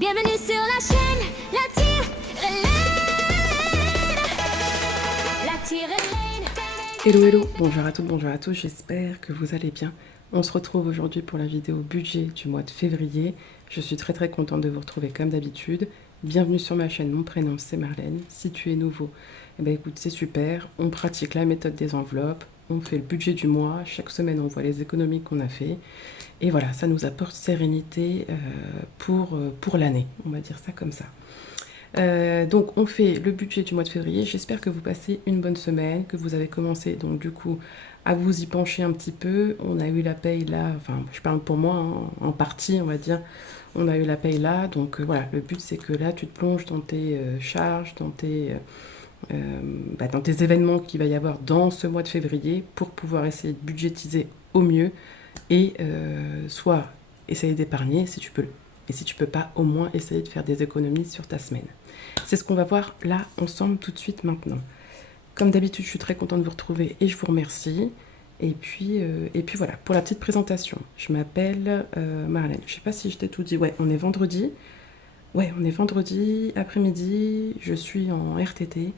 Bienvenue sur la chaîne, la Tyrellène. La Tyrellène. Hello hello, bonjour à toutes, bonjour à tous, j'espère que vous allez bien. On se retrouve aujourd'hui pour la vidéo budget du mois de février. Je suis très contente de vous retrouver comme d'habitude. Bienvenue sur ma chaîne, mon prénom c'est Marlène. Si tu es nouveau, eh ben écoute, c'est super. On pratique la méthode des enveloppes, on fait le budget du mois. Chaque semaine, on voit les économies qu'on a fait. Et voilà, ça nous apporte sérénité pour l'année, on va dire ça comme ça. Donc on fait le budget du mois de février. J'espère que vous passez une bonne semaine, que vous avez commencé donc du coup à vous y pencher un petit peu. On a eu la paye là, enfin je parle pour moi hein, en partie on va dire. On a eu la paye là, donc voilà, le but c'est que là tu te plonges dans tes charges, dans tes événements qu'il va y avoir dans ce mois de février pour pouvoir essayer de budgétiser au mieux et soit essayer d'épargner si tu peux. Et si tu peux pas, au moins essayer de faire des économies sur ta semaine. C'est ce qu'on va voir là ensemble tout de suite maintenant. Comme d'habitude, je suis très contente de vous retrouver et je vous remercie. Et puis voilà, pour la petite présentation, je m'appelle Marlène. Je sais pas si je t'ai tout dit. Ouais, on est vendredi. Ouais, on est vendredi après-midi. Je suis en RTT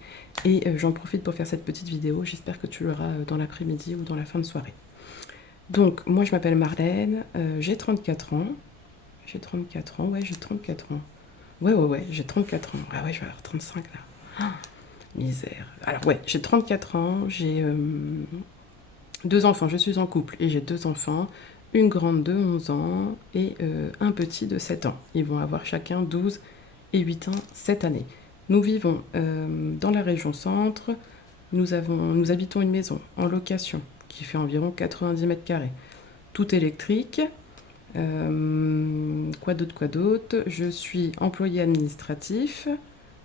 et j'en profite pour faire cette petite vidéo. J'espère que tu l'auras dans l'après-midi ou dans la fin de soirée. Donc, moi, je m'appelle Marlène. J'ai 34 ans. J'ai 34 ans, ouais, j'ai 34 ans. Ouais, j'ai 34 ans. Ah ouais, je vais avoir 35 là. Ah, misère. Alors ouais, j'ai 34 ans, j'ai deux enfants, je suis en couple et j'ai deux enfants, une grande de 11 ans et un petit de 7 ans. Ils vont avoir chacun 12 et 8 ans cette année. Nous vivons dans la région centre, nous habitons une maison en location qui fait environ 90 mètres carrés, tout électrique. Quoi d'autre. Je suis employé administratif.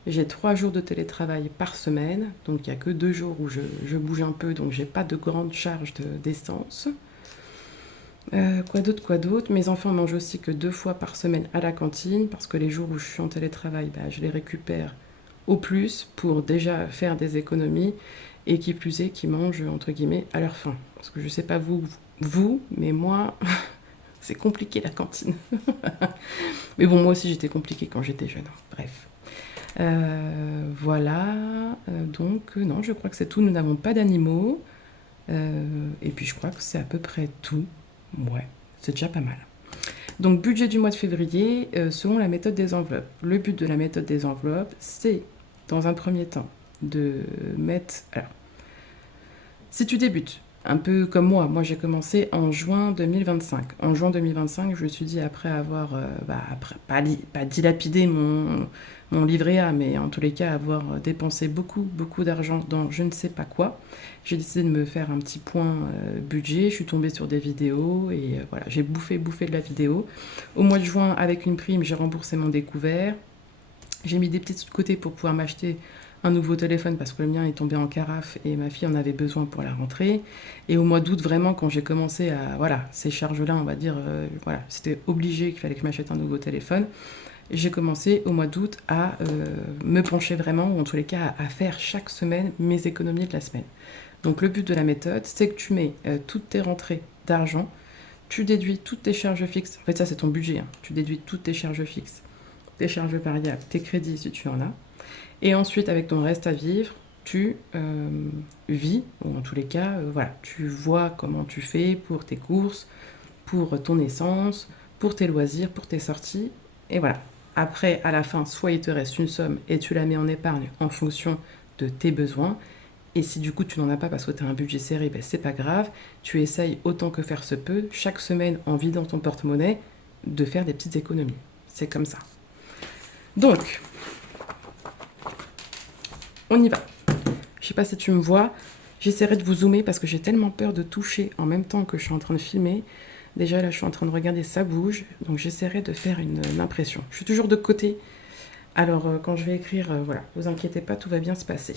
J'ai 3 jours de télétravail par semaine. Donc il n'y a que 2 jours où je bouge un peu. Donc j'ai pas de grande charge d'essence. Quoi d'autre. Mes enfants mangent aussi que 2 fois par semaine à la cantine. Parce que les jours où je suis en télétravail, je les récupère au plus pour déjà faire des économies. Et qui plus est, qui mangent entre guillemets à leur faim. Parce que je sais pas vous, mais moi... C'est compliqué la cantine. Mais bon, moi aussi j'étais compliquée quand j'étais jeune. Bref. Voilà. Donc, non, je crois que c'est tout. Nous n'avons pas d'animaux. Et puis je crois que c'est à peu près tout. Ouais, c'est déjà pas mal. Donc, budget du mois de février, selon la méthode des enveloppes. Le but de la méthode des enveloppes, c'est, dans un premier temps, de mettre... Alors, si tu débutes, un peu comme moi j'ai commencé en juin 2025. En juin 2025, je me suis dit, après avoir, pas dilapidé mon livret A, mais en tous les cas avoir dépensé beaucoup d'argent dans je ne sais pas quoi, j'ai décidé de me faire un petit point budget. Je suis tombée sur des vidéos et voilà, j'ai bouffé de la vidéo. Au mois de juin, avec une prime, j'ai remboursé mon découvert. J'ai mis des petits de côté pour pouvoir m'acheter un nouveau téléphone parce que le mien est tombé en carafe et ma fille en avait besoin pour la rentrée. Et au mois d'août, vraiment, quand j'ai commencé à... Voilà, ces charges-là, on va dire, voilà, c'était obligé qu'il fallait que je m'achète un nouveau téléphone. J'ai commencé au mois d'août à me pencher vraiment, ou en tous les cas, à faire chaque semaine mes économies de la semaine. Donc le but de la méthode, c'est que tu mets toutes tes rentrées d'argent, tu déduis toutes tes charges fixes. En fait, ça, c'est ton budget. Hein. Tu déduis toutes tes charges fixes, tes charges variables, tes crédits si tu en as. Et ensuite, avec ton reste à vivre, tu vis, ou en tous les cas, voilà, tu vois comment tu fais pour tes courses, pour ton essence, pour tes loisirs, pour tes sorties. Et voilà. Après, à la fin, soit il te reste une somme et tu la mets en épargne en fonction de tes besoins. Et si du coup tu n'en as pas parce que tu as un budget serré, c'est pas grave. Tu essayes autant que faire se peut, chaque semaine en vidant ton porte-monnaie, de faire des petites économies. C'est comme ça. Donc, on y va. Je sais pas si tu me vois. J'essaierai de vous zoomer parce que j'ai tellement peur de toucher en même temps que je suis en train de filmer. Déjà là, je suis en train de regarder, ça bouge. Donc j'essaierai de faire une impression. Je suis toujours de côté. Alors quand je vais écrire, voilà, vous inquiétez pas, tout va bien se passer.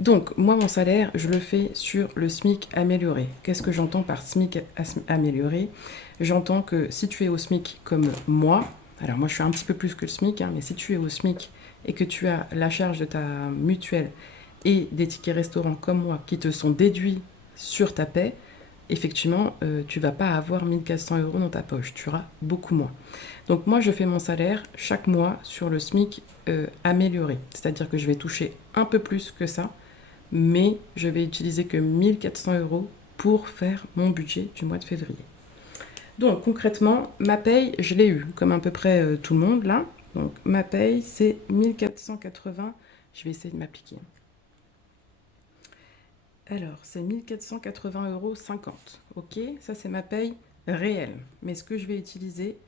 Donc moi, mon salaire, je le fais sur le SMIC amélioré. Qu'est-ce que j'entends par SMIC amélioré? J'entends que si tu es au SMIC comme moi, alors moi je suis un petit peu plus que le SMIC, hein, mais si tu es au SMIC et que tu as la charge de ta mutuelle et des tickets restaurants comme moi qui te sont déduits sur ta paie, effectivement, tu vas pas avoir 1400 euros dans ta poche, tu auras beaucoup moins. Donc moi, je fais mon salaire chaque mois sur le SMIC amélioré. C'est-à-dire que je vais toucher un peu plus que ça, mais je vais utiliser que 1400 euros pour faire mon budget du mois de février. Donc concrètement, ma paye, je l'ai eue, comme à peu près tout le monde là. Donc ma paye, c'est 1480. Je vais essayer de m'appliquer. Alors, c'est 1480,50 euros. Ok, ça c'est ma paye réelle. Mais ce que je vais utiliser,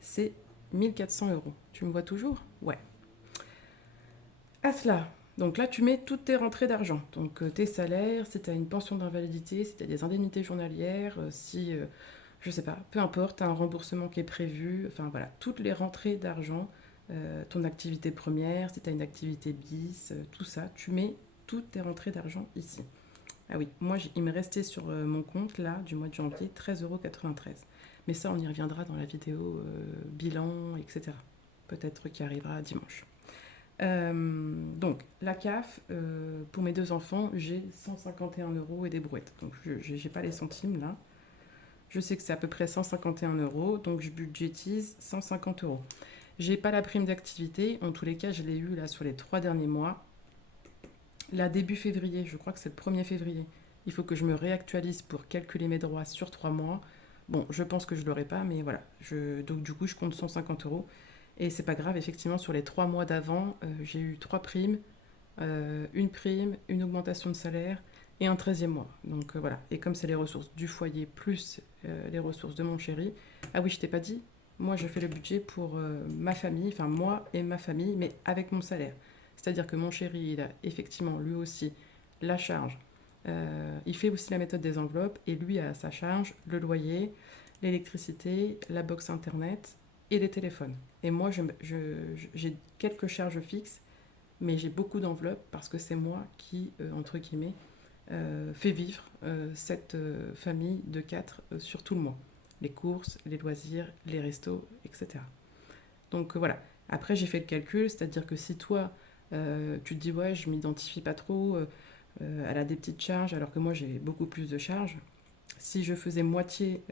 c'est 1400 euros. Tu me vois toujours? Ouais. À cela, donc là, tu mets toutes tes rentrées d'argent. Donc tes salaires, si tu as une pension d'invalidité, si tu as des indemnités journalières, si, je sais pas, peu importe, tu as un remboursement qui est prévu, enfin voilà, toutes les rentrées d'argent, ton activité première, si tu as une activité bis, tout ça, tu mets toutes tes rentrées d'argent ici. Ah oui, moi, il me restait sur mon compte, là, du mois de janvier, 13,93 €. Mais ça, on y reviendra dans la vidéo bilan, etc. Peut-être qui arrivera dimanche. Donc, la CAF, pour mes 2 enfants, j'ai 151 euros et des brouettes. Donc, je n'ai pas les centimes, là. Je sais que c'est à peu près 151 euros, donc je budgétise 150 euros. J'ai pas la prime d'activité, en tous les cas, je l'ai eu là sur les 3 derniers mois. Là, début février, je crois que c'est le 1er février, il faut que je me réactualise pour calculer mes droits sur 3 mois. Bon, je pense que je ne l'aurai pas, mais voilà. Donc du coup, je compte 150 euros. Et c'est pas grave, effectivement, sur les 3 mois d'avant, j'ai eu 3 primes, une prime, une augmentation de salaire et un 13e mois. Donc voilà. Et comme c'est les ressources du foyer plus les ressources de mon chéri, ah oui, je t'ai pas dit, moi je fais le budget pour ma famille, enfin moi et ma famille, mais avec mon salaire. C'est-à-dire que mon chéri, il a effectivement lui aussi la charge. Il fait aussi la méthode des enveloppes et lui a à sa charge le loyer, l'électricité, la box internet et les téléphones. Et moi, j'ai quelques charges fixes, mais j'ai beaucoup d'enveloppes parce que c'est moi qui, entre guillemets, fait vivre cette famille de 4 sur tout le mois. Les courses, les loisirs, les restos, etc. Donc voilà. Après, j'ai fait le calcul, c'est-à-dire que si toi, tu te dis, ouais, je m'identifie pas trop, elle a des petites charges, alors que moi, j'ai beaucoup plus de charges. Si je faisais moitié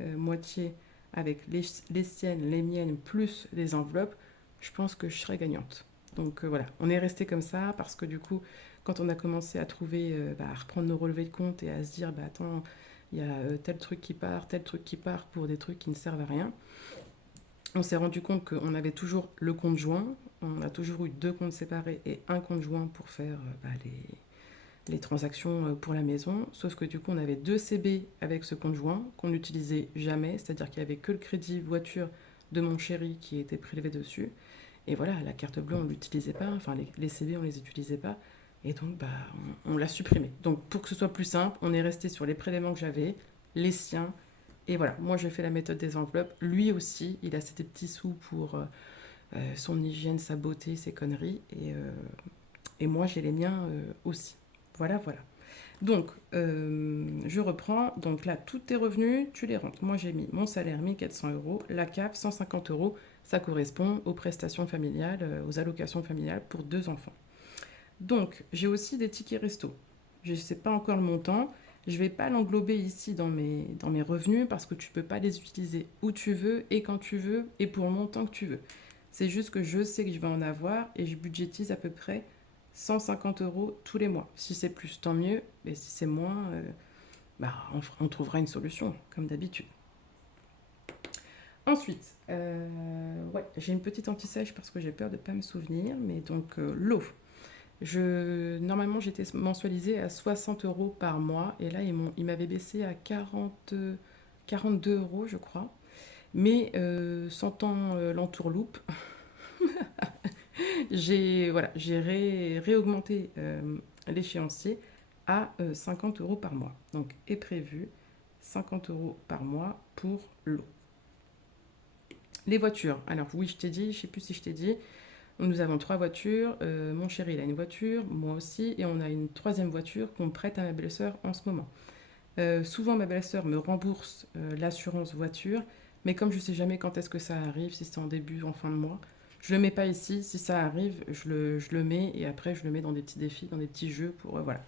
avec les siennes, les miennes, plus les enveloppes, je pense que je serais gagnante. Donc voilà, on est resté comme ça parce que du coup, quand on a commencé à trouver, à reprendre nos relevés de compte et à se dire, bah attends, il y a tel truc qui part pour des trucs qui ne servent à rien, on s'est rendu compte qu'on avait toujours le compte joint, on a toujours eu 2 comptes séparés et un compte joint pour faire les transactions pour la maison, sauf que du coup on avait 2 CB avec ce compte joint qu'on n'utilisait jamais, c'est-à-dire qu'il n'y avait que le crédit voiture de mon chéri qui était prélevé dessus. Et voilà, la carte bleue on ne l'utilisait pas, enfin les CB on ne les utilisait pas, et donc bah, on l'a supprimé. Donc pour que ce soit plus simple, on est resté sur les prélèvements que j'avais, les siens, et voilà, moi je fais la méthode des enveloppes, lui aussi il a ses petits sous pour son hygiène, sa beauté, ses conneries, et moi j'ai les miens aussi. Voilà, voilà. Donc, je reprends. Donc là, tous tes revenus, tu les rentres. Moi, j'ai mis mon salaire 1400 euros, la CAF 150 euros. Ça correspond aux prestations familiales, aux allocations familiales pour 2 enfants. Donc, j'ai aussi des tickets resto. Je ne sais pas encore le montant. Je ne vais pas l'englober ici dans mes revenus parce que tu ne peux pas les utiliser où tu veux et quand tu veux et pour le montant que tu veux. C'est juste que je sais que je vais en avoir et je budgétise à peu près 150 euros tous les mois. Si c'est plus, tant mieux. Mais si c'est moins, bah, on trouvera une solution, comme d'habitude. Ensuite, ouais, j'ai une petite anti-sèche parce que j'ai peur de ne pas me souvenir. Mais donc, l'eau. Normalement, j'étais mensualisée à 60 euros par mois. Et là, ils m'avaient baissé à 42 euros, je crois. Mais sentant l'entourloupe, j'ai réaugmenté l'échéancier à 50 euros par mois. Donc est prévu 50 euros par mois pour l'eau. Les voitures. Alors oui, je t'ai dit, je ne sais plus si je t'ai dit, nous avons 3 voitures. Mon chéri, il a une voiture, moi aussi, et on a une 3e voiture qu'on prête à ma belle-sœur en ce moment. Souvent, ma belle-sœur me rembourse l'assurance voiture, mais comme je ne sais jamais quand est-ce que ça arrive, si c'est en début, en fin de mois, Je le mets pas ici, si ça arrive, je le mets et après je le mets dans des petits défis, dans des petits jeux pour voilà.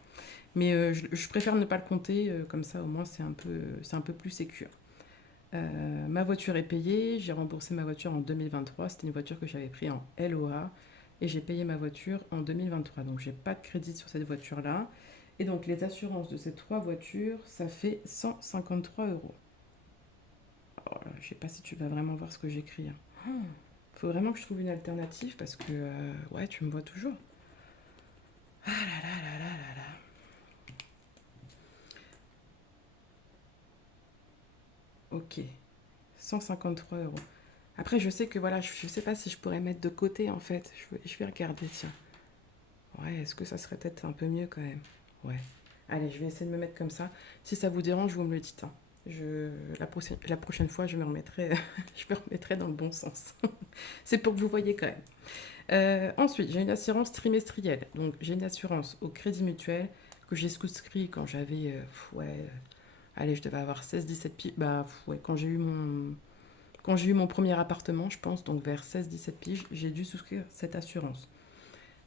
Mais je préfère ne pas le compter, comme ça au moins c'est un peu plus sécure. Ma voiture est payée, j'ai remboursé ma voiture en 2023, c'était une voiture que j'avais prise en LOA et j'ai payé ma voiture en 2023, donc j'ai pas de crédit sur cette voiture-là. Et donc les assurances de ces trois voitures, ça fait 153 euros. Oh là, je sais pas si tu vas vraiment voir ce que j'écris, hein. Faut vraiment que je trouve une alternative parce que, ouais, tu me vois toujours. Ah là là là là là là. Ok, 153 euros. Après, je sais que voilà, je sais pas si je pourrais mettre de côté en fait. Je vais regarder, tiens. Ouais, est-ce que ça serait peut-être un peu mieux quand même? Ouais. Allez, je vais essayer de me mettre comme ça. Si ça vous dérange, vous me le dites, hein. La prochaine fois, je me remettrai, je me remettrai dans le bon sens. C'est pour que vous voyez quand même. Ensuite, j'ai une assurance trimestrielle. Donc, j'ai une assurance au Crédit Mutuel que j'ai souscrit quand j'avais, allez, je devais avoir 16-17 piges. Bah, ouais, quand j'ai eu mon premier appartement, je pense, donc vers 16-17 piges, j'ai dû souscrire cette assurance.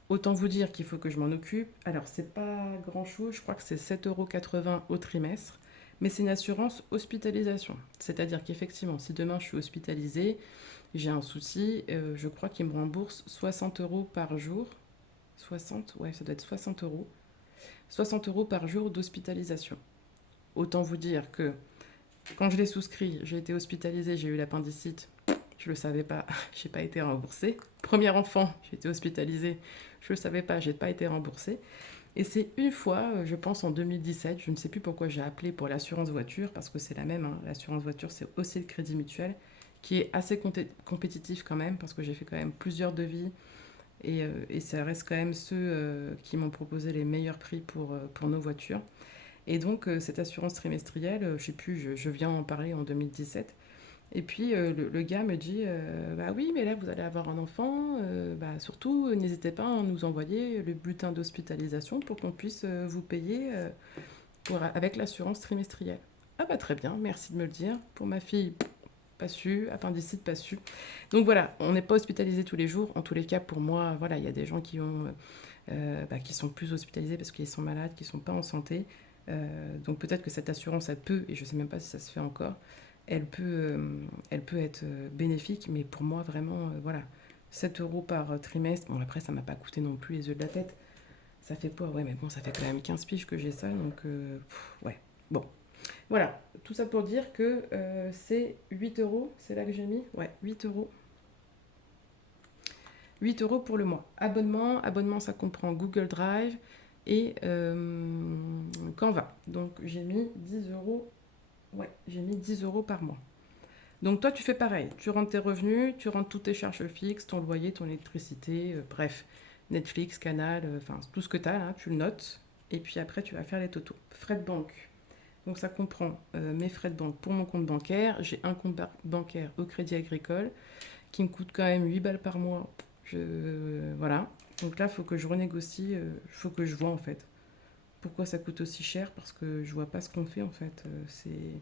Autant vous dire qu'il faut que je m'en occupe. Alors, c'est pas grand chose, je crois que c'est 7,80 € au trimestre, mais c'est une assurance hospitalisation. C'est-à-dire qu'effectivement, si demain je suis hospitalisée, j'ai un souci, je crois qu'il me rembourse 60 euros par jour. 60, ouais, ça doit être 60 euros. 60 euros par jour d'hospitalisation. Autant vous dire que quand je l'ai souscrit, j'ai été hospitalisée, j'ai eu l'appendicite, je le savais pas, j'ai pas été remboursée. Premier enfant, j'ai été hospitalisée, je le savais pas, j'ai pas été remboursée. Et c'est une fois, je pense en 2017, je ne sais plus pourquoi j'ai appelé pour l'assurance voiture, parce que c'est la même, hein, l'assurance voiture c'est aussi le Crédit Mutuel, qui est assez compétitif quand même, parce que j'ai fait quand même plusieurs devis, et ça reste quand même ceux qui m'ont proposé les meilleurs prix pour nos voitures. Et donc cette assurance trimestrielle, je sais plus, je viens en parler en 2017, et puis le gars me dit bah oui, mais là vous allez avoir un enfant, bah surtout n'hésitez pas à nous envoyer le bulletin d'hospitalisation pour qu'on puisse vous payer avec l'assurance trimestrielle. Ah bah très bien, merci de me le dire. Pour ma fille, pas su, appendicite, pas su. Donc voilà, on n'est pas hospitalisé tous les jours. En tous les cas, pour moi, voilà, il y a des gens qui ont, qui sont plus hospitalisés parce qu'ils sont malades, qui sont pas en santé. Donc peut-être que cette assurance, elle peut, et je sais même pas si ça se fait encore, elle peut être bénéfique, mais pour moi, vraiment, voilà, 7 euros par trimestre. Bon, après, ça m'a pas coûté non plus les yeux de la tête. Ça fait pas, ouais, mais bon, ça fait quand même 15 piges que j'ai ça, donc, ouais. Bon, voilà, tout ça pour dire que c'est 8 euros, c'est là que j'ai mis. Ouais, 8 euros. 8 euros pour le mois. Abonnement, ça comprend Google Drive et Canva. Donc j'ai mis 10 euros. Ouais, j'ai mis 10 euros par mois. Donc toi, tu fais pareil. Tu rentres tes revenus, tu rentres toutes tes charges fixes, ton loyer, ton électricité, bref, Netflix, Canal, enfin tout ce que tu as là, tu le notes. Et puis après, tu vas faire les totaux. Frais de banque. Donc ça comprend mes frais de banque pour mon compte bancaire. J'ai un compte bancaire au Crédit Agricole qui me coûte quand même 8 balles par mois. Voilà. Donc là, il faut que je renégocie, il faut que je vois en fait. Pourquoi ça coûte aussi cher? Parce que je vois pas ce qu'on fait en fait. C'est...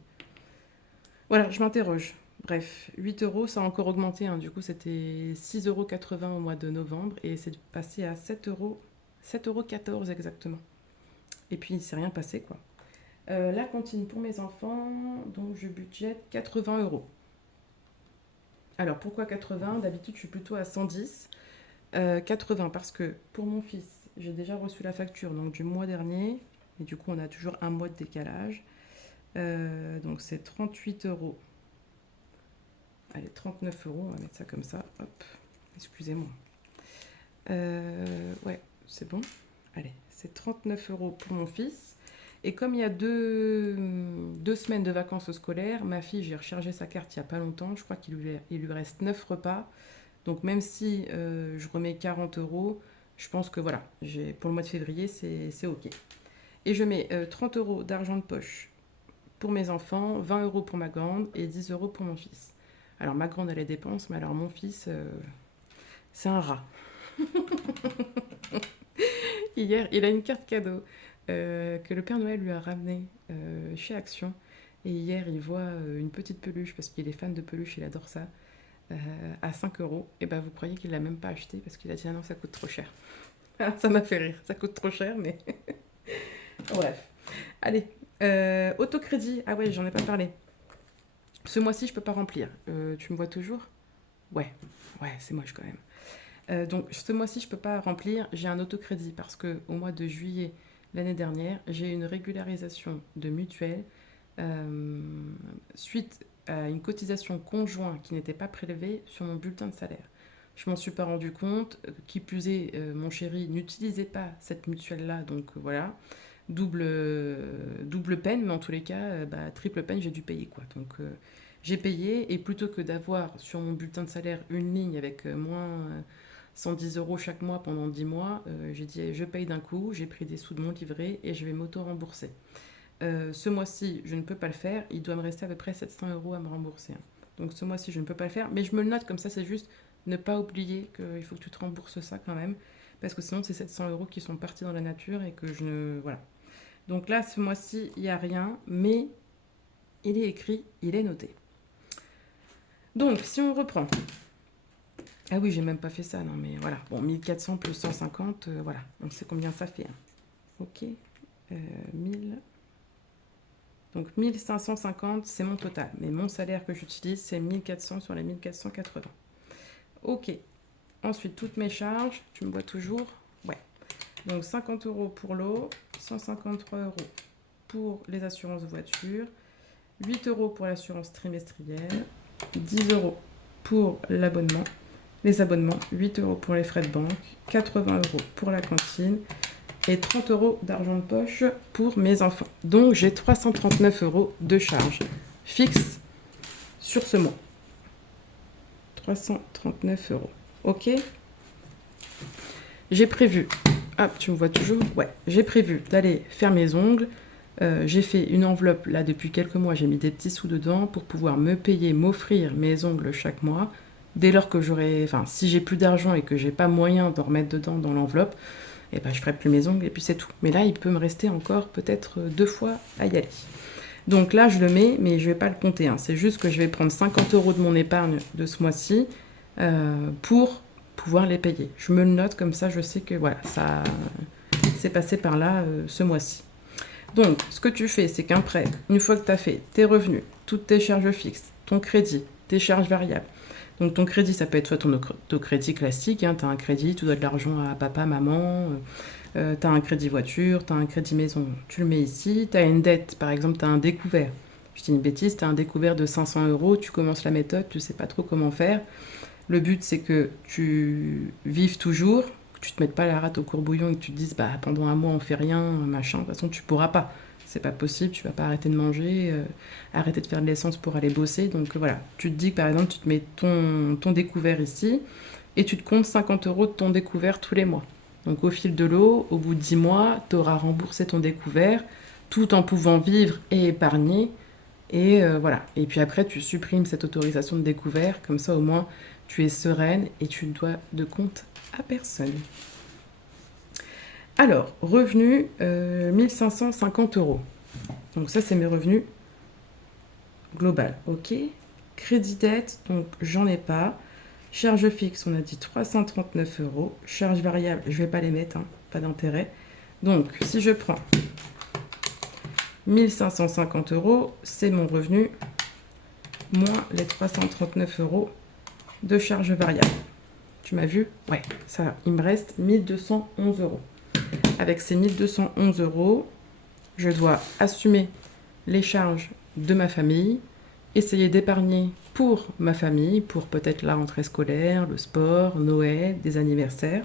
Voilà, je m'interroge. Bref, 8 euros, ça a encore augmenté, hein. Du coup, c'était 6,80 € au mois de novembre et c'est passé à 7 euros, 7,14 € exactement. Et puis, il ne s'est rien passé quoi. La cantine pour mes enfants, donc je budgète 80 euros. Alors pourquoi 80? D'habitude je suis plutôt à 110. 80 parce que pour mon fils, j'ai déjà reçu la facture donc, du mois dernier. Et du coup on a toujours un mois de décalage. Donc c'est 38 euros. Allez, 39 euros, on va mettre ça comme ça. Hop, excusez-moi. Ouais, c'est bon. Allez, c'est 39 euros pour mon fils. Et comme il y a deux semaines de vacances scolaires, ma fille, j'ai rechargé sa carte il n'y a pas longtemps. Je crois il lui reste 9 repas. Donc même si je remets 40 euros, je pense que voilà, pour le mois de février, c'est OK. Et je mets 30 euros d'argent de poche pour mes enfants, 20 euros pour ma grande et 10 euros pour mon fils. Alors ma grande, elle les dépense, mais alors mon fils, c'est un rat. Hier, il a une carte cadeau que le Père Noël lui a ramenée chez Action. Et hier, il voit une petite peluche, parce qu'il est fan de peluche, il adore ça. à 5 euros. Et ben vous croyez qu'il l'a même pas acheté parce qu'il a dit ah non, ça coûte trop cher. Ah, ça m'a fait rire, ça coûte trop cher, mais bref. Allez, autocrédit. Ah ouais, j'en ai pas parlé. Ce mois-ci, je peux pas remplir. Tu me vois toujours? Ouais, c'est moche quand même. Donc ce mois-ci, je peux pas remplir. J'ai un autocrédit parce que au mois de juillet l'année dernière, j'ai eu une régularisation de mutuelle suite à une cotisation conjointe qui n'était pas prélevée sur mon bulletin de salaire. Je m'en suis pas rendu compte. Qui plus est, mon chéri n'utilisait pas cette mutuelle-là, donc voilà. Double peine, mais en tous les cas, triple peine, j'ai dû payer quoi. Donc j'ai payé et plutôt que d'avoir sur mon bulletin de salaire une ligne avec moins 110 euros chaque mois pendant 10 mois, j'ai dit je paye d'un coup, j'ai pris des sous de mon livret et je vais m'auto-rembourser. Ce mois-ci, je ne peux pas le faire, il doit me rester à peu près 700 euros à me rembourser. Donc ce mois-ci, je ne peux pas le faire, mais je me le note comme ça, c'est juste ne pas oublier qu'il faut que tu te rembourses ça quand même, parce que sinon c'est 700 euros qui sont partis dans la nature et que je ne... Voilà. Donc là, ce mois-ci, il n'y a rien, mais il est écrit, il est noté. Donc, si on reprend... Ah oui, j'ai même pas fait ça, non mais voilà. Bon, 1400 plus 150, voilà. Donc c'est combien ça fait, hein. Ok. 1000... Donc 1550, c'est mon total. Mais mon salaire que j'utilise, c'est 1400 sur les 1480. Ok. Ensuite, toutes mes charges, tu me vois toujours? Ouais. Donc 50 euros pour l'eau, 153 euros pour les assurances voiture, 8 euros pour l'assurance trimestrielle, 10 euros pour l'abonnement, les abonnements, 8 euros pour les frais de banque, 80 euros pour la cantine et 30 euros d'argent de poche pour mes enfants. Donc j'ai 339 euros de charges fixes sur ce mois. 339 euros. Ok. J'ai prévu, hop, tu me vois toujours? Ouais, j'ai prévu d'aller faire mes ongles. J'ai fait une enveloppe, là, depuis quelques mois, j'ai mis des petits sous dedans pour pouvoir me payer, m'offrir mes ongles chaque mois. Dès lors que j'aurai, enfin, si j'ai plus d'argent et que j'ai pas moyen d'en remettre dedans dans l'enveloppe, et ben, je ferai plus mes ongles et puis c'est tout. Mais là, il peut me rester encore peut-être 2 fois à y aller. Donc là, je le mets, mais je vais pas le compter, hein. C'est juste que je vais prendre 50 euros de mon épargne de ce mois-ci pour pouvoir les payer. Je me le note comme ça, je sais que voilà, ça c'est passé par là ce mois-ci. Donc, ce que tu fais, c'est qu'un prêt, une fois que tu as fait tes revenus, toutes tes charges fixes, ton crédit, tes charges variables. Donc, ton crédit, ça peut être soit ton crédit classique, hein, tu as un crédit, tu dois de l'argent à papa, maman, tu as un crédit voiture, tu as un crédit maison, tu le mets ici. Tu as une dette, par exemple, tu as un découvert. Je dis une bêtise, tu as un découvert de 500 euros, tu commences la méthode, tu ne sais pas trop comment faire. Le but, c'est que tu vives toujours, que tu te mettes pas la rate au courbouillon et que tu te dises pendant un mois on fait rien, machin. De toute façon, tu pourras pas. C'est pas possible, tu vas pas arrêter de manger, arrêter de faire de l'essence pour aller bosser. Donc voilà, tu te dis que par exemple, tu te mets ton découvert ici et tu te comptes 50 euros de ton découvert tous les mois. Donc au fil de l'eau, au bout de 10 mois, tu auras remboursé ton découvert tout en pouvant vivre et épargner. Et voilà. Et puis après, tu supprimes cette autorisation de découvert. Comme ça, au moins, tu es sereine et tu ne dois de compte à personne. Alors, revenus, 1550 euros. Donc ça, c'est mes revenus global. Ok. Crédit dette, donc j'en ai pas. Charge fixe, on a dit 339 euros. Charge variable, je vais pas les mettre, hein, pas d'intérêt. Donc, si je prends 1550 euros, c'est mon revenu, moins les 339 euros de charge variable. Tu m'as vu? Ouais, ça, il me reste 1211 euros. Avec ces 1211 euros, je dois assumer les charges de ma famille, essayer d'épargner pour ma famille, pour peut-être la rentrée scolaire, le sport, Noël, des anniversaires.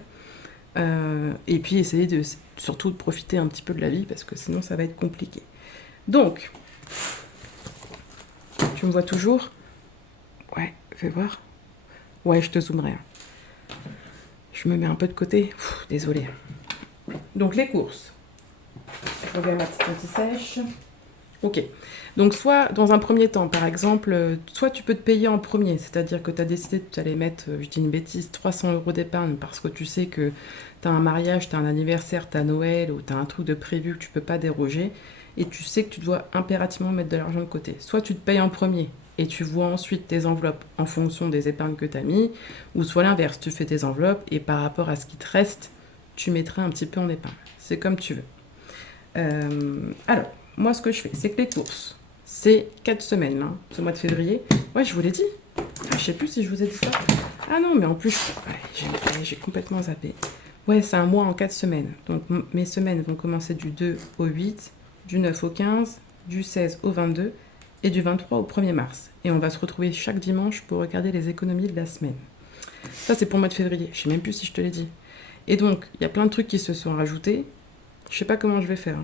Et puis essayer surtout de profiter un petit peu de la vie parce que sinon ça va être compliqué. Donc, tu me vois toujours? Ouais, fais voir. Ouais, je te zoomerai. Je me mets un peu de côté. Désolée. Donc, les courses. Je reviens à ma petite anti-sèche. Ok. Donc, soit dans un premier temps, par exemple, soit tu peux te payer en premier, c'est-à-dire que tu as décidé que tu allais mettre, je dis une bêtise, 300 euros d'épargne parce que tu sais que tu as un mariage, tu as un anniversaire, tu as Noël ou tu as un truc de prévu que tu peux pas déroger et tu sais que tu dois impérativement mettre de l'argent de côté. Soit tu te payes en premier et tu vois ensuite tes enveloppes en fonction des épargnes que tu as mis, ou soit l'inverse, tu fais tes enveloppes et par rapport à ce qui te reste, tu mettras un petit peu en épargne. C'est comme tu veux. Alors, moi ce que je fais, c'est que les courses, c'est 4 semaines, hein, ce mois de février. Ouais, je vous l'ai dit. Ah, je sais plus si je vous ai dit ça. Ah non, mais en plus, ouais, j'ai complètement zappé. Ouais, c'est un mois en 4 semaines. Donc mes semaines vont commencer du 2 au 8, du 9 au 15, du 16 au 22 et du 23 au 1er mars. Et on va se retrouver chaque dimanche pour regarder les économies de la semaine. Ça, c'est pour le mois de février. Je sais même plus si je te l'ai dit. Et donc, il y a plein de trucs qui se sont rajoutés. Je sais pas comment je vais faire.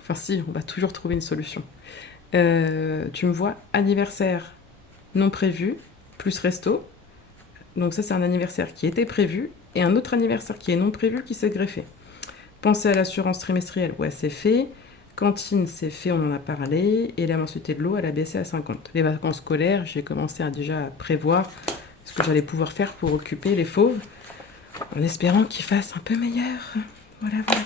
Enfin si, on va toujours trouver une solution. Tu me vois, anniversaire non prévu, plus resto. Donc ça, c'est un anniversaire qui était prévu et un autre anniversaire qui est non prévu qui s'est greffé. Penser à l'assurance trimestrielle, ouais, c'est fait. Cantine, c'est fait, on en a parlé. Et la mensualité de l'eau, elle a baissé à 50. Les vacances scolaires, j'ai commencé à déjà prévoir ce que j'allais pouvoir faire pour occuper les fauves, en espérant qu'ils fassent un peu meilleur. Voilà, voilà.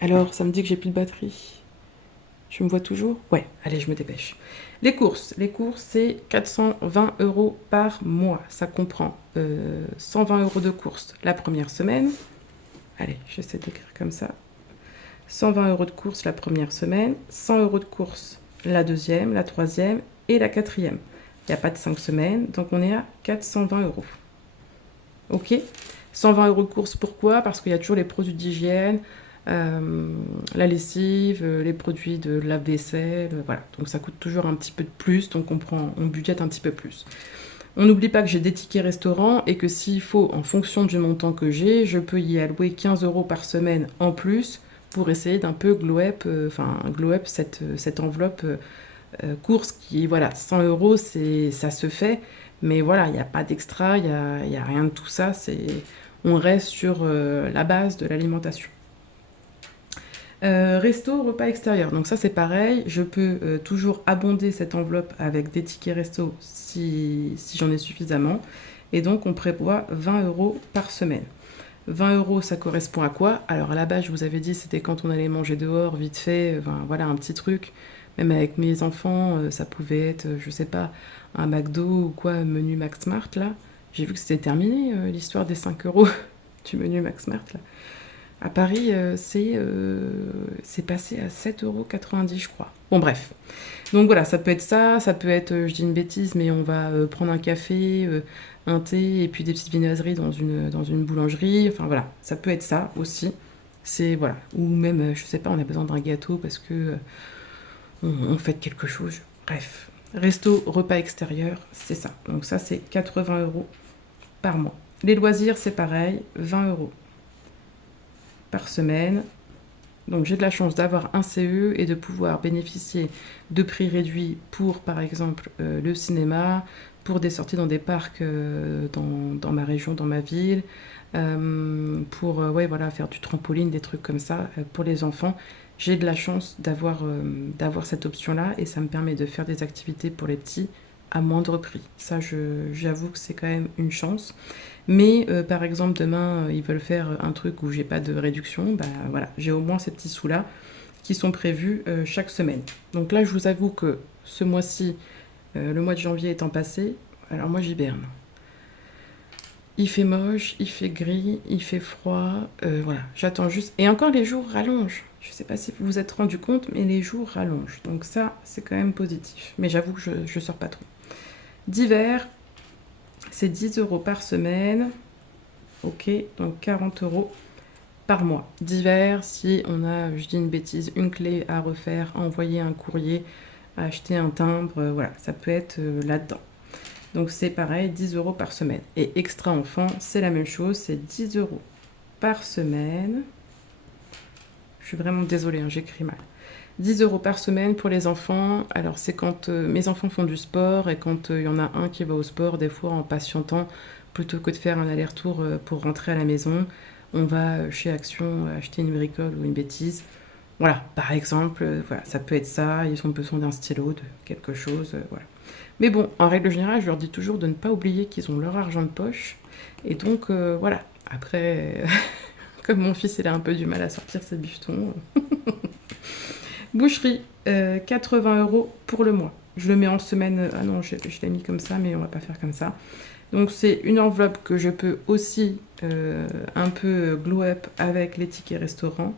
Alors, ça me dit que j'ai plus de batterie. Tu me vois toujours? Ouais, allez, je me dépêche. Les courses, c'est 420 € par mois. Ça comprend 120 € de courses la première semaine. Allez, j'essaie d'écrire comme ça. 120 € de courses la première semaine, 100 € de courses la deuxième, la troisième et la quatrième. Il n'y a pas de 5 semaines, donc on est à 420 €. Ok? 120 € de courses, pourquoi? Parce qu'il y a toujours les produits d'hygiène, la lessive, les produits de lave-vaisselle, voilà. Donc ça coûte toujours un petit peu de plus, donc on budgète un petit peu plus. On n'oublie pas que j'ai des tickets restaurants et que s'il faut, en fonction du montant que j'ai, je peux y allouer 15 € par semaine en plus pour essayer d'un peu glow up cette enveloppe course qui, voilà, 100 €, ça se fait, mais voilà, il n'y a pas d'extra, il y a rien de tout ça, on reste sur la base de l'alimentation. Resto, repas extérieur. Donc ça c'est pareil, je peux toujours abonder cette enveloppe avec des tickets resto si j'en ai suffisamment. Et donc on prévoit 20 € par semaine. 20 € ça correspond à quoi? Alors à la base je vous avais dit c'était quand on allait manger dehors vite fait, voilà un petit truc. Même avec mes enfants ça pouvait être, je sais pas, un McDo ou quoi, menu Max Smart là. J'ai vu que c'était terminé l'histoire des 5 € du menu Max Smart là. À Paris, c'est passé à 7,90 € je crois. Bon bref. Donc voilà, ça peut être ça, ça peut être, je dis une bêtise, mais on va prendre un café, un thé et puis des petites viennoiseries dans une boulangerie. Enfin voilà, ça peut être ça aussi. C'est voilà. Ou même, je sais pas, on a besoin d'un gâteau parce que on fête quelque chose. Bref. Resto, repas extérieur, c'est ça. Donc ça, c'est 80 € par mois. Les loisirs, c'est pareil, 20 € par semaine. Donc j'ai de la chance d'avoir un CE et de pouvoir bénéficier de prix réduits pour, par exemple, le cinéma, pour des sorties dans des parcs dans ma région, dans ma ville, pour voilà, faire du trampoline, des trucs comme ça pour les enfants. J'ai de la chance d'avoir cette option-là et ça me permet de faire des activités pour les petits à moindre prix. Ça, j'avoue que c'est quand même une chance. Mais par exemple, demain, ils veulent faire un truc où j'ai pas de réduction, bah voilà, j'ai au moins ces petits sous-là qui sont prévus chaque semaine. Donc là, je vous avoue que ce mois-ci, le mois de janvier étant passé, alors moi j'hiberne. Il fait moche, il fait gris, il fait froid, voilà, j'attends juste. Et encore les jours rallongent. Je sais pas si vous vous êtes rendu compte, mais les jours rallongent. Donc ça, c'est quand même positif. Mais j'avoue que je sors pas trop. D'hiver, c'est 10 € par semaine. Ok, donc 40 € par mois. D'hiver, si on a, je dis une bêtise, une clé à refaire, à envoyer un courrier, à acheter un timbre, voilà, ça peut être là-dedans. Donc c'est pareil, 10 € par semaine. Et extra enfant, c'est la même chose, c'est 10 € par semaine. Je suis vraiment désolée, hein, j'écris mal. 10 € par semaine pour les enfants. Alors c'est quand mes enfants font du sport et quand il y en a un qui va au sport, des fois en patientant, plutôt que de faire un aller-retour pour rentrer à la maison, on va chez Action acheter une bricole ou une bêtise. Voilà, par exemple, voilà, ça peut être ça, ils ont besoin d'un stylo, de quelque chose, voilà. Mais bon, en règle générale, je leur dis toujours de ne pas oublier qu'ils ont leur argent de poche. Et donc, voilà. Après, comme mon fils, il a un peu du mal à sortir ses bifetons. Boucherie, 80 € pour le mois. Je le mets en semaine. Ah non, je l'ai mis comme ça, mais on va pas faire comme ça. Donc c'est une enveloppe que je peux aussi un peu glow up avec les tickets restaurants.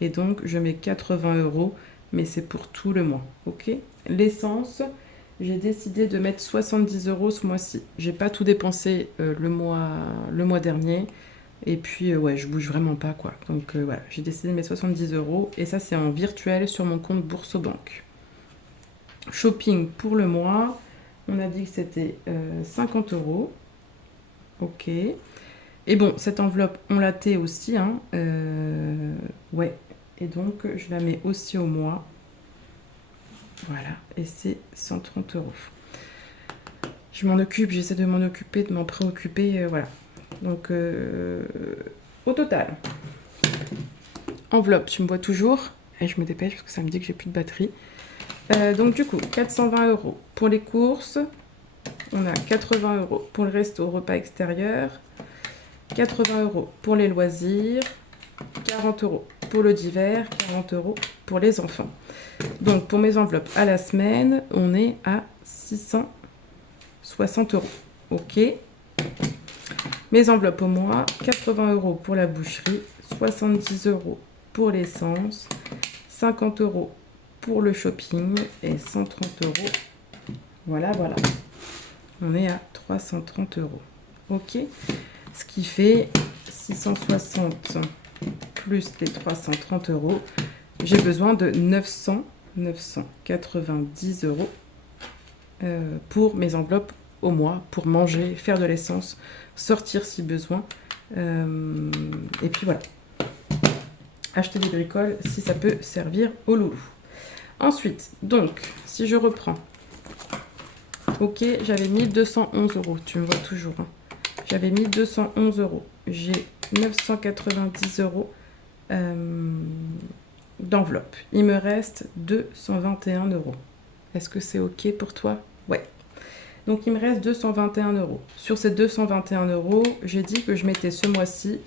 Et donc je mets 80 €, mais c'est pour tout le mois. Ok. L'essence, j'ai décidé de mettre 70 € ce mois-ci. J'ai pas tout dépensé le mois dernier. Et puis ouais, je bouge vraiment pas quoi. Donc voilà, j'ai décidé de mettre 70 € et ça c'est en virtuel sur mon compte Bourso-Banque. Shopping pour le mois, on a dit que c'était 50 €. Ok. Et bon, cette enveloppe, on l'a T aussi. Hein. Ouais. Et donc, je la mets aussi au mois. Voilà. Et c'est 130 €. Je m'en occupe, j'essaie de m'en occuper, de m'en préoccuper. Voilà. Donc, au total, enveloppe, tu me vois toujours. Et je me dépêche parce que ça me dit que j'ai plus de batterie. Donc, du coup, 420 € pour les courses. On a 80 € pour le resto, repas extérieur. 80 € pour les loisirs. 40 € pour le divers. 40 € pour les enfants. Donc, pour mes enveloppes à la semaine, on est à 660 €. Ok. Mes enveloppes au mois, 80 € pour la boucherie, 70 € pour l'essence, 50 € pour le shopping et 130 €. Voilà, voilà. On est à 330 €. Ok. Ce qui fait 660 plus les 330 €. J'ai besoin de 990 € pour mes enveloppes au mois, pour manger, faire de l'essence, sortir si besoin. Et puis voilà. Acheter des bricoles si ça peut servir au loulou. Ensuite, donc, si je reprends. Ok, j'avais 1211 €. Tu me vois toujours. Hein. J'avais 1211 €. J'ai 990 € d'enveloppe. Il me reste 221 €. Est-ce que c'est ok pour toi? Ouais. Donc il me reste 221 €. Sur ces 221 €, j'ai dit que je mettais ce mois-ci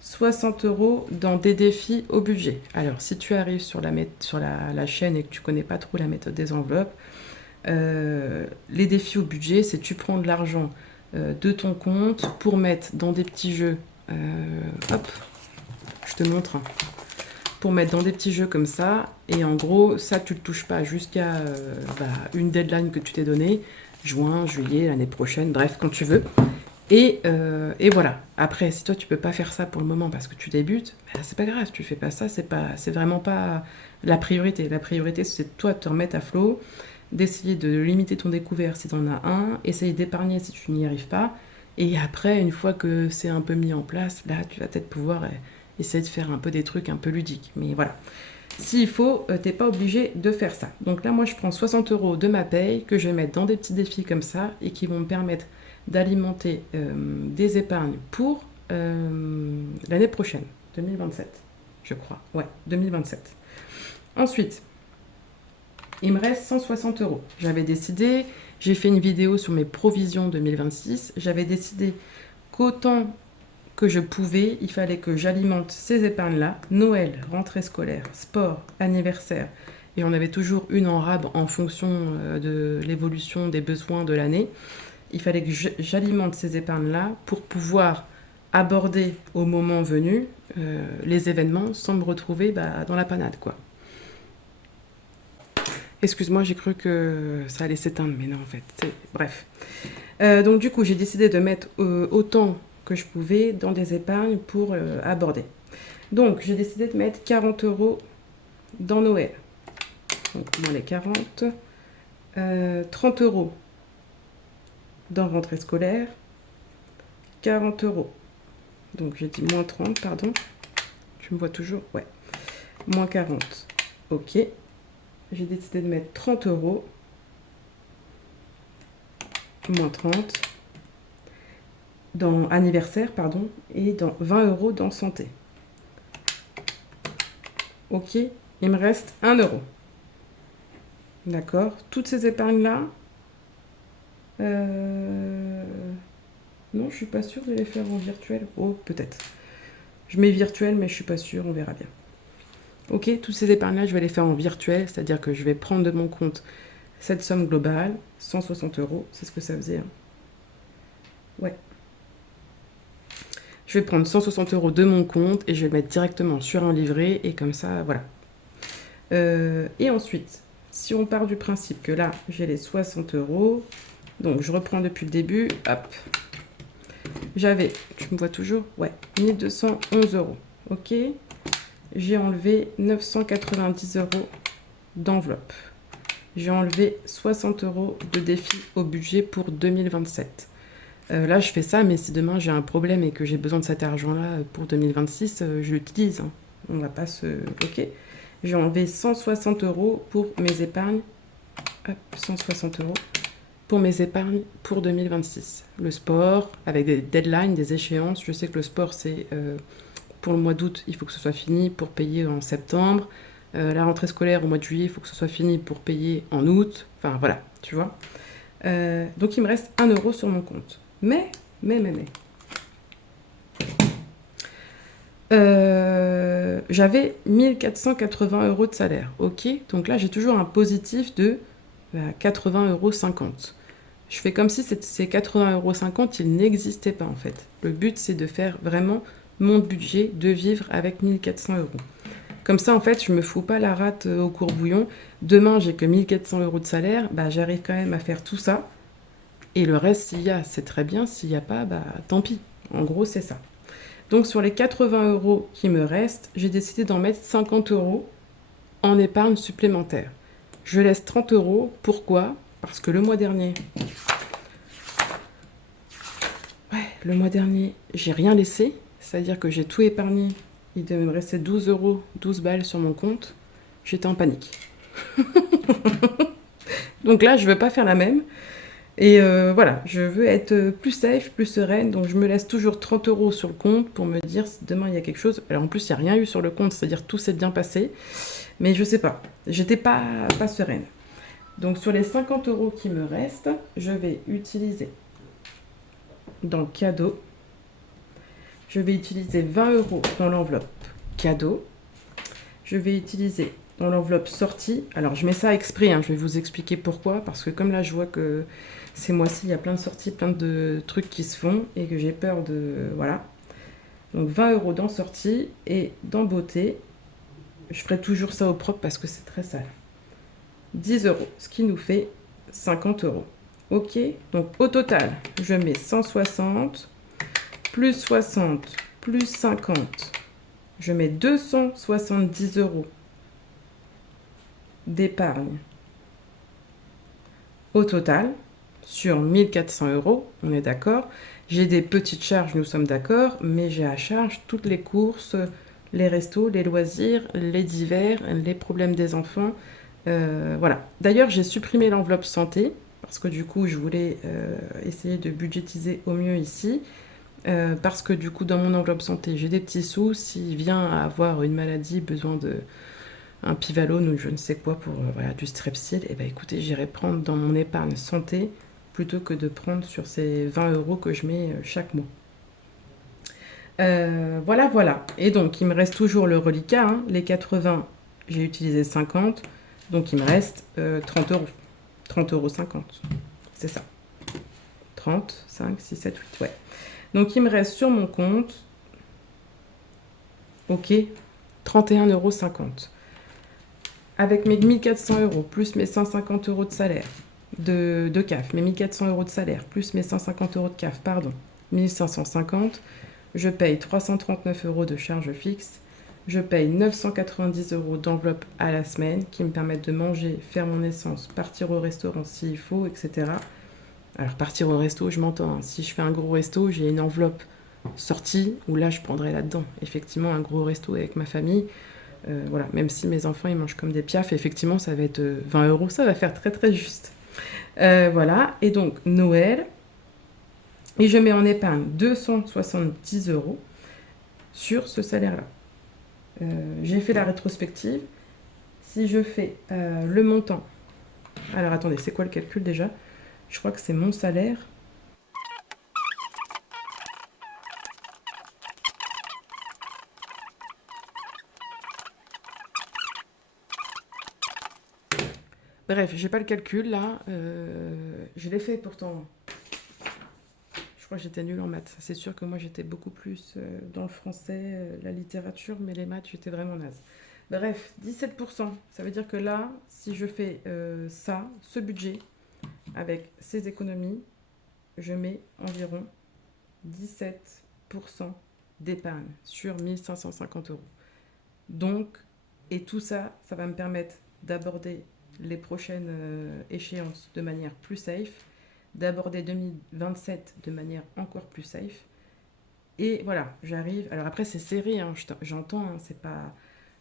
60 € dans des défis au budget. Alors si tu arrives sur la chaîne et que tu connais pas trop la méthode des enveloppes, les défis au budget, c'est tu prends de l'argent de ton compte pour mettre dans des petits jeux. Hop, je te montre. Hein. Pour mettre dans des petits jeux comme ça. Et en gros, ça, tu ne le touches pas jusqu'à une deadline que tu t'es donnée. Juin, juillet, l'année prochaine, bref, quand tu veux. Et voilà. Après, si toi, tu peux pas faire ça pour le moment parce que tu débutes, ben, c'est pas grave. Tu fais pas ça, c'est vraiment pas la priorité. La priorité, c'est toi de te remettre à flot, d'essayer de limiter ton découvert si tu en as un, essayer d'épargner si tu n'y arrives pas. Et après, une fois que c'est un peu mis en place, là, tu vas peut-être pouvoir essayer de faire un peu des trucs un peu ludiques. Mais voilà. S'il faut, t'es pas obligé de faire ça. Donc là, moi, je prends 60 € de ma paye que je vais mettre dans des petits défis comme ça et qui vont me permettre d'alimenter des épargnes pour l'année prochaine, 2027, je crois. Ouais, 2027. Ensuite, il me reste 160 €. J'avais décidé, j'ai fait une vidéo sur mes provisions 2026, j'avais décidé qu'autant que je pouvais, il fallait que j'alimente ces épargnes-là, Noël, rentrée scolaire, sport, anniversaire, et on avait toujours une en rab en fonction de l'évolution des besoins de l'année. Il fallait que j'alimente ces épargnes-là pour pouvoir aborder au moment venu les événements sans me retrouver dans la panade, quoi. Excuse-moi, j'ai cru que ça allait s'éteindre, mais non, en fait. Bref. Donc, du coup, j'ai décidé de mettre autant que je pouvais dans des épargnes pour aborder. Donc, j'ai décidé de mettre 40 € dans Noël. Donc, moins les 40. 30 € dans rentrée scolaire. 40 €. Donc, j'ai dit moins 30, pardon. Tu me vois toujours? Ouais. Moins 40. Ok. J'ai décidé de mettre 30 €. Moins 30. Dans anniversaire, pardon, et dans 20 € dans santé. Ok, il me reste 1 €. D'accord. Toutes ces épargnes-là, non, je suis pas sûre de les faire en virtuel. Oh, peut-être. Je mets virtuel, mais je suis pas sûre, on verra bien. Ok, toutes ces épargnes-là, je vais les faire en virtuel, c'est-à-dire que je vais prendre de mon compte cette somme globale, 160 euros, c'est ce que ça faisait. Hein. Ouais. Je vais prendre 160 euros de mon compte et je vais le mettre directement sur un livret et comme ça, voilà. Et ensuite, si on part du principe que là, j'ai les 60 euros, donc je reprends depuis le début, hop. J'avais, tu me vois toujours? Ouais, 1211 euros. Ok. J'ai enlevé 990 euros d'enveloppe. J'ai enlevé 60 euros de défi au budget pour 2027. Là, je fais ça, mais si demain j'ai un problème et que j'ai besoin de cet argent-là pour 2026, je l'utilise. Hein. On va pas se... Ok. J'ai enlevé 160 euros pour mes épargnes. Hop, 160 euros pour mes épargnes pour 2026. Le sport, avec des deadlines, des échéances. Je sais que le sport, c'est pour le mois d'août, il faut que ce soit fini pour payer en septembre. La rentrée scolaire au mois de juillet, il faut que ce soit fini pour payer en août. Enfin, voilà, tu vois. Donc, il me reste 1 euro sur mon compte. Mais. J'avais 1480 euros de salaire. Ok, donc là, j'ai toujours un positif de 80,50 euros. Je fais comme si ces 80,50 euros, ils n'existaient pas en fait. Le but, c'est de faire vraiment mon budget, de vivre avec 1400 euros. Comme ça, en fait, je me fous pas la rate au courbouillon. Demain, j'ai que 1400 euros de salaire, bah, j'arrive quand même à faire tout ça. Et le reste, s'il y a, c'est très bien. S'il n'y a pas, bah, tant pis. En gros, c'est ça. Donc, sur les 80 euros qui me restent, j'ai décidé d'en mettre 50 euros en épargne supplémentaire. Je laisse 30 euros. Pourquoi? Parce que le mois dernier, j'ai rien laissé. C'est-à-dire que j'ai tout épargné. Il devait me rester 12 euros, 12 balles sur mon compte. J'étais en panique. Donc là, je ne veux pas faire la même. Et voilà, je veux être plus safe, plus sereine. Donc je me laisse toujours 30 euros sur le compte pour me dire si demain il y a quelque chose. Alors en plus, il n'y a rien eu sur le compte, c'est-à-dire tout s'est bien passé. Mais je sais pas, j'étais pas sereine. Donc sur les 50 euros qui me restent, je vais utiliser dans le cadeau. Je vais utiliser 20 euros dans l'enveloppe cadeau. Je vais utiliser dans l'enveloppe sortie. Alors je mets ça exprès, hein, je vais vous expliquer pourquoi. Parce que comme là je vois que ces mois-ci, il y a plein de sorties, plein de trucs qui se font et que j'ai peur de... Voilà. Donc 20 euros dans sortie et dans beauté. Je ferai toujours ça au propre parce que c'est très sale. 10 euros, ce qui nous fait 50 euros. Ok, donc au total, je mets 160, plus 60, plus 50. Je mets 270 euros d'épargne au total sur 1400 euros, on est d'accord. J'ai des petites charges, nous sommes d'accord, mais j'ai à charge toutes les courses, les restos, les loisirs, les divers, les problèmes des enfants. Voilà. D'ailleurs, j'ai supprimé l'enveloppe santé parce que du coup, je voulais essayer de budgétiser au mieux ici. Parce que du coup, dans mon enveloppe santé, j'ai des petits sous. S'il vient à avoir une maladie, besoin de un pivalone ou je ne sais quoi pour voilà, du strepsil, et ben écoutez, j'irai prendre dans mon épargne santé plutôt que de prendre sur ces 20 euros que je mets chaque mois. Voilà. Et donc, il me reste toujours le reliquat. Hein. Les 80, j'ai utilisé 50. Donc, il me reste 30 euros. 30,50 euros. C'est ça. 30, 5, 6, 7, 8. Ouais. Donc, il me reste sur mon compte, ok, 31,50 euros. Avec mes 1400 euros, plus mes 150 euros de salaire, de CAF, mes 1400 euros de salaire, plus mes 150 euros de CAF, pardon, 1550, je paye 339 euros de charges fixes, je paye 990 euros d'enveloppe à la semaine qui me permettent de manger, faire mon essence, partir au restaurant s'il faut, etc. Alors partir au resto, je m'entends, hein. Si je fais un gros resto, j'ai une enveloppe sortie où là je prendrai là-dedans effectivement un gros resto avec ma famille. Voilà, même si mes enfants ils mangent comme des piafs, effectivement ça va être 20 euros, ça va faire très très juste. Voilà, et donc Noël, et je mets en épargne 270 euros sur ce salaire-là. J'ai fait la rétrospective. Si je fais le montant, alors attendez, c'est quoi le calcul déjà? Je crois que c'est mon salaire. Bref, j'ai pas le calcul là. Je l'ai fait pourtant. Je crois que j'étais nulle en maths. C'est sûr que moi j'étais beaucoup plus dans le français, la littérature, mais les maths j'étais vraiment naze. Bref, 17%. Ça veut dire que là, si je fais ça, ce budget, avec ces économies, je mets environ 17% d'épargne sur 1550 euros. Donc, et tout ça, ça va me permettre d'aborder les prochaines échéances de manière plus safe, d'aborder 2027 de manière encore plus safe. Et voilà, j'arrive. Alors après, c'est serré, hein, j'entends, hein, c'est pas.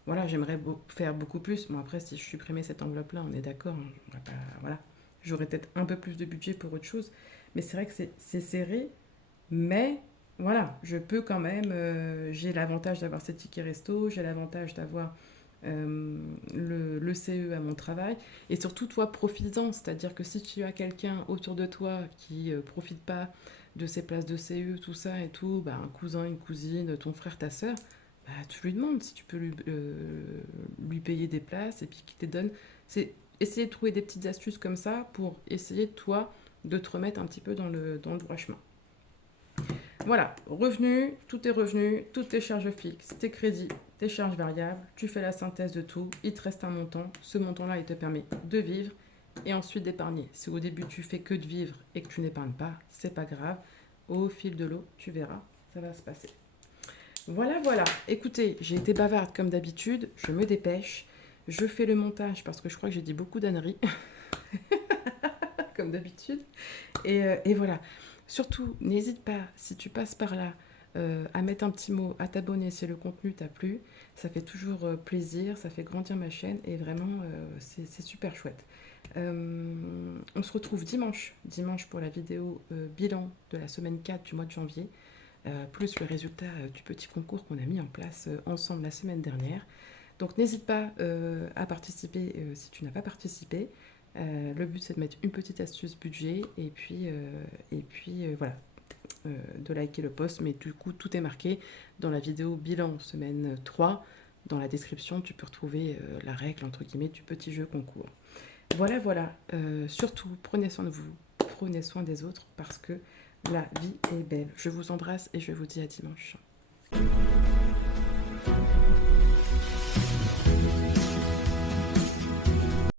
Voilà, j'aimerais faire beaucoup plus. Bon, après, si je supprimais cette enveloppe-là, on est d'accord, hein, on va pas, voilà. J'aurais peut-être un peu plus de budget pour autre chose. Mais c'est vrai que c'est serré. Mais voilà, je peux quand même. J'ai l'avantage d'avoir ces tickets resto, j'ai l'avantage d'avoir le CE à mon travail. Et surtout, toi, profites-en. C'est-à-dire que si tu as quelqu'un autour de toi qui profite pas de ses places de CE, tout ça et tout, bah, un cousin, une cousine, ton frère, ta soeur, bah, tu lui demandes si tu peux lui payer des places et puis qu'il te donne. C'est essayer de trouver des petites astuces comme ça pour essayer, toi, de te remettre un petit peu dans le droit chemin. Voilà, tout est revenu, toutes tes charges fixes, tes crédits, tes charges variables, tu fais la synthèse de tout, il te reste un montant, ce montant-là, il te permet de vivre et ensuite d'épargner. Si au début tu fais que de vivre et que tu n'épargnes pas, c'est pas grave, au fil de l'eau, tu verras, ça va se passer. Voilà, voilà, écoutez, j'ai été bavarde comme d'habitude, je me dépêche, je fais le montage parce que je crois que j'ai dit beaucoup d'âneries, comme d'habitude, et voilà. Surtout, n'hésite pas, si tu passes par là, à mettre un petit mot, à t'abonner si le contenu t'a plu. Ça fait toujours plaisir, ça fait grandir ma chaîne et vraiment, c'est super chouette. On se retrouve dimanche pour la vidéo bilan de la semaine 4 du mois de janvier, plus le résultat du petit concours qu'on a mis en place ensemble la semaine dernière. Donc n'hésite pas à participer si tu n'as pas participé. Le but c'est de mettre une petite astuce budget et puis voilà, de liker le post, mais du coup tout est marqué dans la vidéo bilan semaine 3. Dans la description tu peux retrouver la règle entre guillemets du petit jeu concours. Voilà, voilà, surtout prenez soin de vous, prenez soin des autres parce que la vie est belle. Je vous embrasse et je vous dis à dimanche.